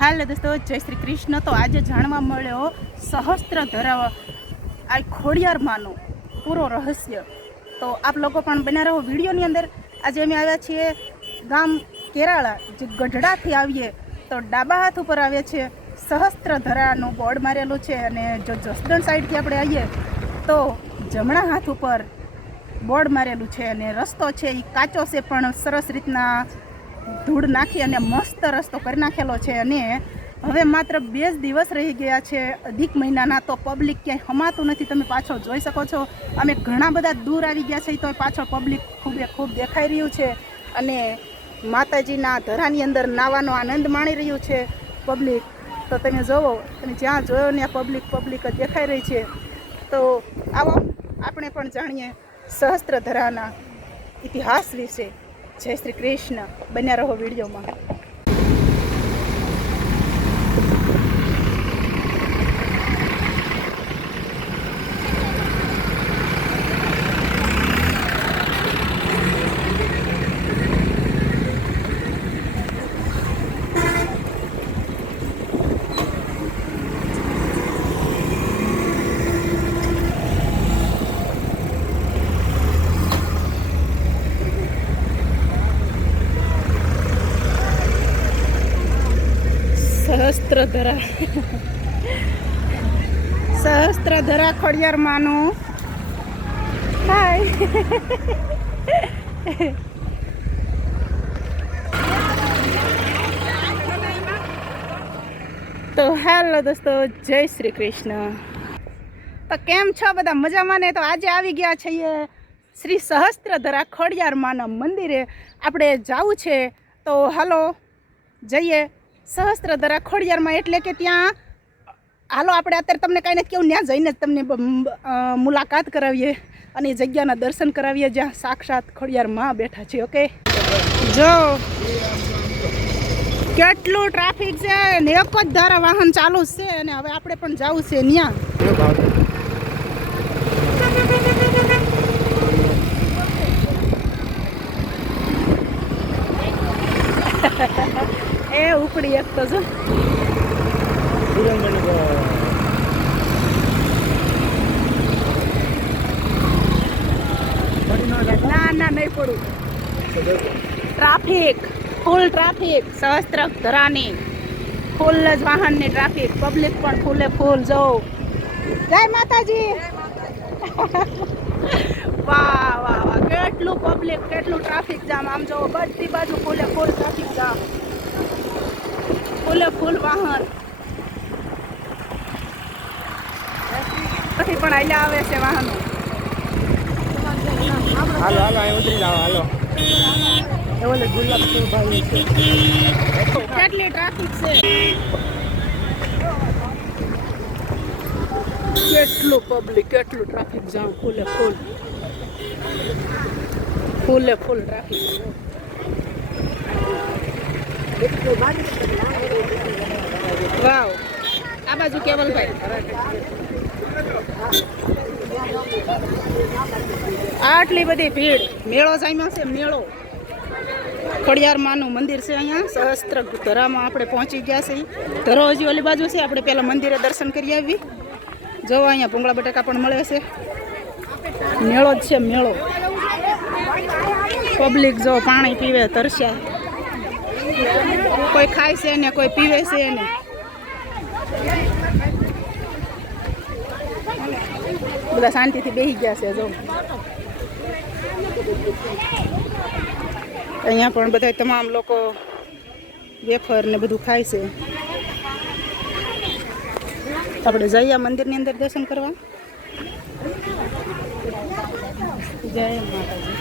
હાલ દોસ્તો, જય શ્રી કૃષ્ણ। તો આજે જાણવા મળ્યો સહસ્ત્ર ધરા આ ખોડિયારમાંનું પૂરો રહસ્ય। તો આપ લોકો પણ બના રહો વિડીયોની અંદર। આજે અમે આવ્યા છીએ ગામ કેરાળા, જે ગઢડાથી આવીએ તો ડાબા હાથ ઉપર આવે છે સહસ્ત્ર ધરાનું બોર્ડ મારેલું છે, અને જો જસદણ સાઈડથી આપણે આવીએ તો જમણા હાથ ઉપર બોર્ડ મારેલું છે, અને રસ્તો છે એ કાચો છે પણ સરસ રીતના ધૂળ નાખી અને મસ્ત રસ્તો કરી નાખેલો છે। અને હવે માત્ર 2 જ દિવસ રહી ગયા છે અધિક મહિનાના, તો પબ્લિક ક્યાંય હમાતું નથી। તમે પાછળ જોઈ શકો છો, અમે ઘણા બધા દૂર આવી ગયા છે તો પાછળ પબ્લિક ખૂબ દેખાઈ રહ્યું છે, અને માતાજીના ધરાની અંદર નાવાનો આનંદ માણી રહ્યું છે પબ્લિક। તો તમે જોવો, તમે જ્યાં જોયો ને પબ્લિક જ દેખાઈ રહી છે। તો આવો આપણે પણ જાણીએ સહસ્ત્ર ધરાના ઇતિહાસ વિશે। જય શ્રી કૃષ્ણ, બન્યા રહો વિડીયોમાં। સહસ્ત્ર ધરા ખોડિયારમાંનું હાય। તો હેલો દોસ્તો, જય શ્રી કૃષ્ણ। તો કેમ છો બધા, મજામાં ને? તો આજે આવી ગયા છીએ શ્રી સહસ્ત્ર ધરા ખોડિયારમાંના મંદિરે। આપણે જવું છે તો હાલો જઈએ સહસ્ત્ર ધરા ખોડિયારમાં। એટલે કે ત્યાં હાલો આપણે અત્યારે તમને કાંઈ નથી કેવું, ત્યાં જઈને જ તમને મુલાકાત કરાવીએ અને જગ્યાના દર્શન કરાવીએ જ્યાં સાક્ષાત ખોડિયારમાં બેઠા છે। ઓકે, જો કેટલું ટ્રાફિક છે ને, એક જ ધારા વાહન ચાલુ છે, અને હવે આપણે પણ જવું છે ત્યાં। એ ઉપડી એક તો જો ના નહીં પડું। ટ્રાફિક ફૂલ, ટ્રાફિક સહસ્ત્ર ધરાની ફૂલ જ વાહનની ટ્રાફિક, પબ્લિક પણ ફૂલે ફૂલ। જો જય માતાજી। વાહ વાહ વાહ, કેટલું પબ્લિક, કેટલું ટ્રાફિક જામ। આમ જો બધી બાજુ ફૂલે ફૂલ ટ્રાફિક જામ, ફૂલે ફૂલ વાહન પછી પણ હાલ્યા આવે છે વાહનો। હાલો હાલો, અહીં ઉતરી જાઓ હાલો। ઓલે ગુલાબ ભાઈ છે, કેટલી ટ્રાફિક છે, કેટલું પબ્લિક, કેટલું ટ્રાફિક જામ, ફૂલે ફૂલ ટ્રાફિક। વાવ, આ બાજુ કેવલભાઈ, આટલી બધી ભીડ, મેળો જામ્યો છે, મેળો। ખોડિયારમાંનું મંદિર છે અહીંયા સહસ્ત્ર ધરામાં આપણે પહોંચી ગયા છે। ધરો હજી ઓલી બાજુ છે, આપણે પહેલાં મંદિરે દર્શન કરી આવી। જો અહીંયા ભૂંગળા બટાકા પણ મળે છે, મેળો જ છે મેળો। પબ્લિક જો પાણી પીવે, તરસ્યા, કોઈ ખાય છે ને કોઈ પીવે છે ને। બધા શાંતિથી બેસી ગયા છે। જો અહીંયા પણ બધા તમામ લોકો વેફર ને બધું ખાય છે। આપણે જઈએ મંદિરની અંદર દર્શન કરવા। જય માતાજી।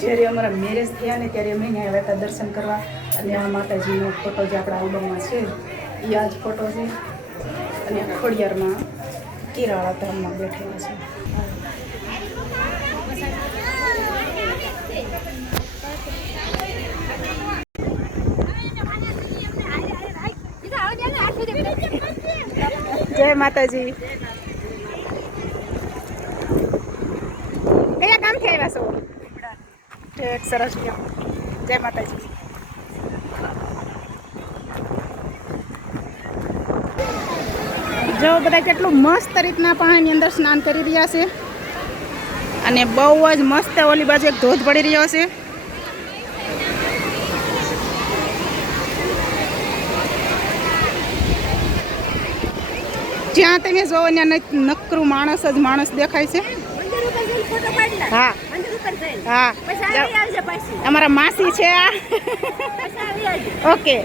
જ્યારે અમારા મેરેજ થયા ને ત્યારે અમે અહીંયા આવ્યા હતા દર્શન કરવા, અને આ માતાજીનો ફોટો જે આપણા આલ્બમમાં છે એ આ જ ફોટો છે, અને ખોડિયારમાં કેરાળા ધામમાં બેઠેલા છે। જય માતાજી. કયા ગામથી આવ્યા છો? ઠીક, સરસ. જય માતાજી. જો બધા કેટલું મસ્ત રીતના પાણીની અંદર સ્નાન કરી રહ્યા છે અને બહુ જ મસ્ત ઓલી બાજુ એક ધોધ પડી રહ્યો છે. જ્યાં તમે જોવો ત્યાં નકરું માણસ દેખાય છે. હા હા, અમારા માસી છે આ. ઓકે.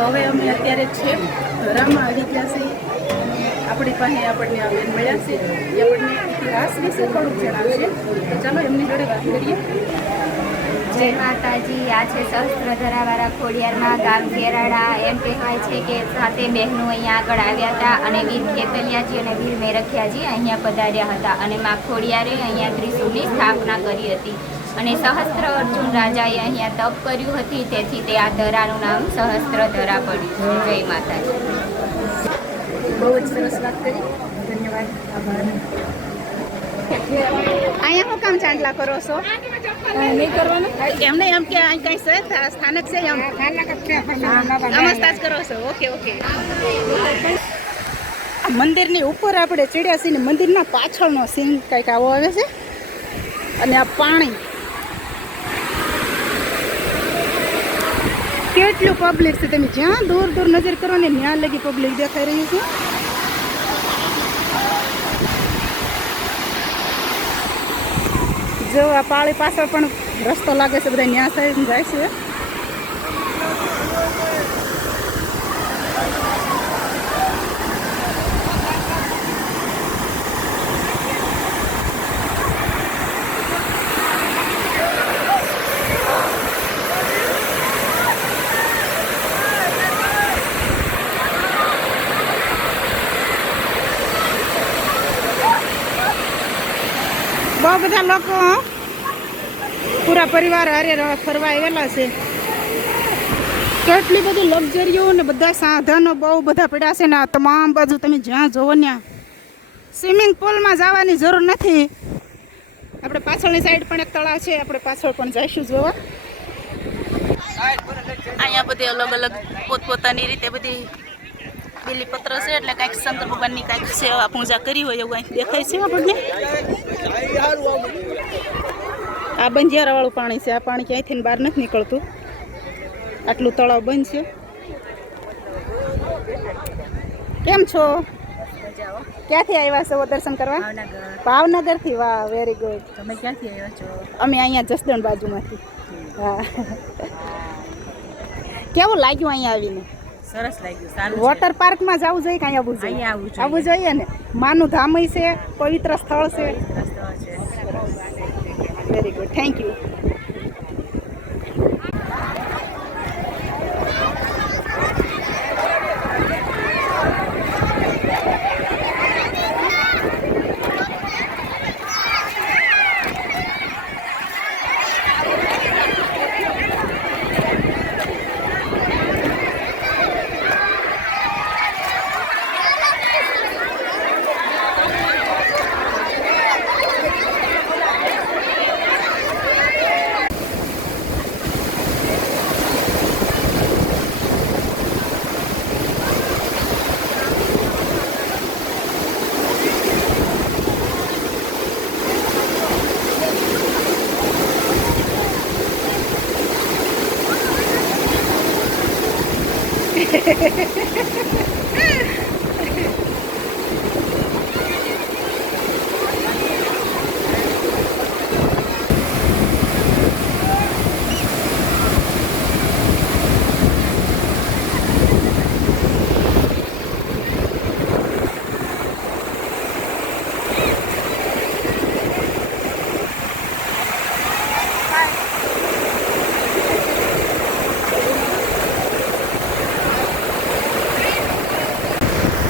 હવે અમે અત્યારે છે ધરામાં આવી ગયા છે. આપણી પાસે આપણને આ બેન મળ્યા છે, એ આપણને ઇતિહાસ વિશે થોડુંક જણાવશે. તો ચાલો એમની જોડે વાત કરીએ. જય માતાજી. આ છે સહસ્ત્રધરાવાળા ખોડિયારમાં ગામ કેરાડા. એમ કહેવાય છે કે 7 બહેનો અહીંયા આગળ આવ્યા હતા અને વીર ખેતલિયાજી અને વીર મેરખિયાજી અહીંયા પધાર્યા હતા અને મા ખોડિયારે અહીંયા ત્રિશુલની સ્થાપના કરી હતી અને સહસ્ત્ર અર્જુન રાજાએ અહીંયા તપ કર્યું હતી, તેથી તે આ ધરાનું નામ સહસ્ત્રધરા પડ્યું છે. જય માતાજી. બહુ જ સરસ વાત કરી, ધન્યવાદ, આભાર. અહીંયા શું કામ ચાંદલા કરો છો? નહીં કરવાનું એમને એમ કે અહીં કઈ છે સ્થાનક છે એમ નમસ્કાર કરો છો? Okay okay. મંદિરની ઉપર આપણે ચડ્યા છીએ ને મંદિરના પાછળનો સીન કંઈક આવો આવે છે અને આ પાણી કેટલું પબ્લિક છે. તમે જ્યાં દૂર દૂર નજર કરો ને ત્યાં લગી પબ્લિક દેખાઈ રહ્યું છે. જો આ પાળી પાછળ પણ રસ્તો લાગે છે, બધા ન્યા સાઈડ જાય છે. બહુ બધા લોકો પૂરા પરિવાર હારે ફરવા આવેલા છે. કેટલી બધી લક્ઝરીઓ ને બધા સાધનો બહુ બધા પડ્યા છે ને આ તમામ બાજુ તમે જ્યાં જોવો ત્યાં સ્વિમિંગ પુલમાં જવાની જરૂર નથી. આપણે પાછળની સાઈડ પણ એક તળાવ છે, આપણે પાછળ પણ જઈશું જોવા. અહીંયા બધી અલગ અલગ પોતપોતાની રીતે બધી બીલીપત્ર છે, એટલે કાંઈક શંકર ભગવાનની કાંઈક સેવા પૂજા કરી હોય એવું કાંઈક દેખાય છે આપણને. આ બંધિયારાવાળું પાણી છે, આ પાણી ક્યાંયથી બહાર નથી નીકળતું. આટલું તળાવ બંધ છે. કેમ છો? ક્યાંથી આવ્યા છો દર્શન કરવા? ભાવનગરથી. વાહ, વેરી ગુડ. તમે ક્યાંથી આવ્યા છો? અમે અહીંયા જસદણ બાજુમાંથી. હા. કેવું લાગ્યું અહીંયા આવીને? સરસ લાગ્યું, સારું. વોટર પાર્કમાં જવું જોઈએ, કાંઈ આવવું જોઈએ? આવવું જોઈએ ને. માનું ધામ છે, પવિત્ર સ્થળ છે. Very good, thank you.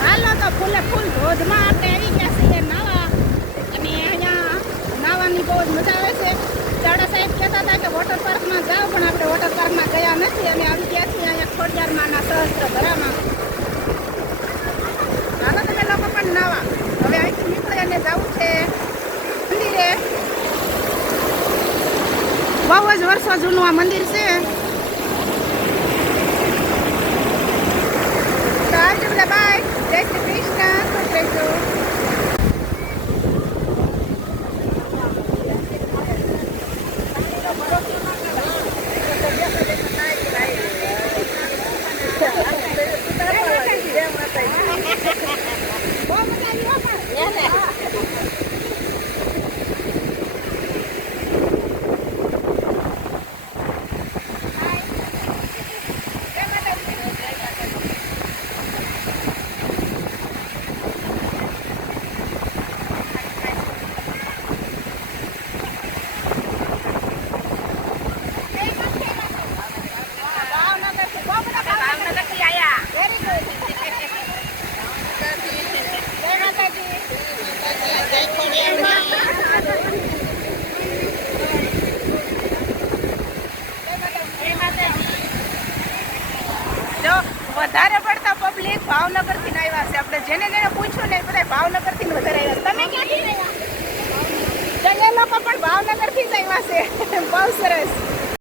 હાલો તો ફૂલે ફૂલ ધોધમાં આપણે આવી ગયા છીએ નાવા. અને અહીંયા નાવાની બહુ જ મજા આવે છે. ચાડા સાહેબ કહેતા હતા કે વોટર પાર્કમાં જાઓ, પણ આપણે વોટર પાર્કમાં ગયા નથી. અમે આવી ગયા છીએ અહીંયા ખોડિયારમાંના સહસ્ત્ર ધરામાં. હાલો તમે લોકો પણ નાવા. હવે અહીંથી નીકળી અને જવું છે મંદિરે. બહુ જ વર્ષો જૂનું આ મંદિર છે. તો આવજો બધા, બાય. જય શ્રી કૃષ્ણ. ખુશ રહેજો. વધારે પડતા પબ્લિક ભાવનગર થી આવ્યા છે. આપણે જેને પૂછ્યું ને બધા ભાવનગર થી વધારે આવ્યા. તમે ક્યાંથી આવ્યા? એ લોકો પણ ભાવનગર થી જ આવ્યા છે. બહુ સરસ.